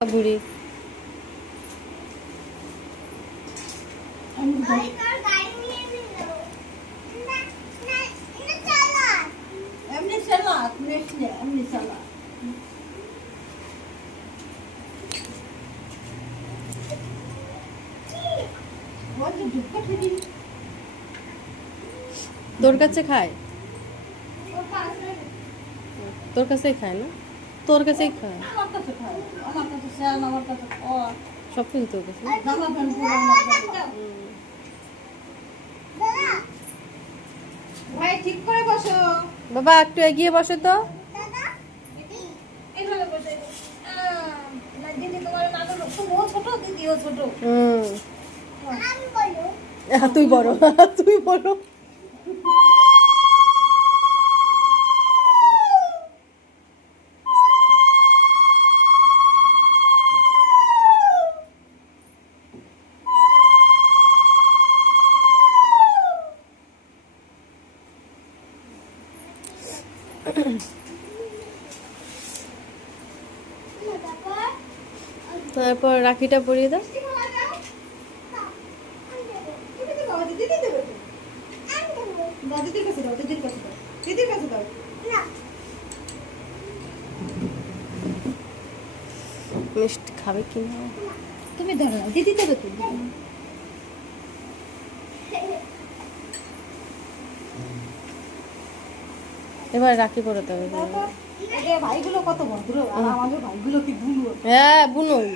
বুড়ি তোর কাছে খায়, তোর কাছেই খায় না, তোর কাছেই খায় সব কিছু তোর কাছে। ভাই ঠিক করে বসো বাবা একটু এগিয়ে বসে তো। এইভাবে বসে না দিদি তোমার নানু তুমিও ছোট দিদিও ছোট তুই বড়, তুই বড়। তারপর রাখিটা পরিয়ে দাও। মিষ্টি খাবে কি না তুমি ধরো না দিদি দেবে তুমি এবার রাখি পরাতে হবে। ভাইগুলো কত ভদ্র আর আমাদের ভাইগুলো কি বুনো হ্যাঁ বুনোই।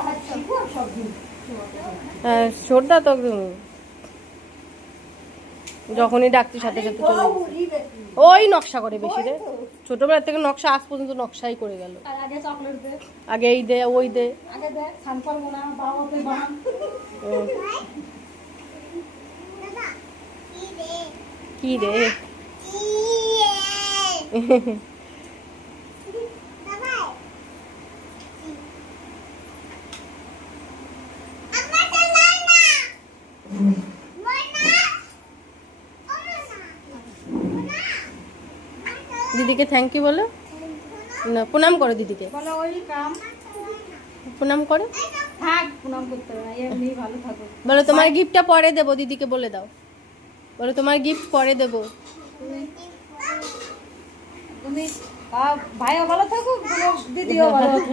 আমার শিখু আর সব দিন হ্যাঁ সর্দা তো একদম যখনই ডাকছি সাথে সাথে চলে গেছে। ওই নকশা করে বেশি রে, ছোটবেলা থেকে নকশা আজ পর্যন্ত নকশাই করে গেল। আর আগে চকলেট দে আগে এই দে ওই দে, আগে দে সানপার মোনা বাবাতে বান কি রে দিদিকে থ্যাংক ইউ বলো না, প্রণাম করো দিদিকে, বলো ওই কাম প্রণাম করো। থাক প্রণাম করতে হবে না এমনি ভালো থাকো বলো তোমার গিফটটা পরে দেবো, দিদিকে বলে দাও, বলো তোমার গিফট পরে দেবো। তুমি ভাইও ভালো থাকুক দিদিও ভালো থাকুক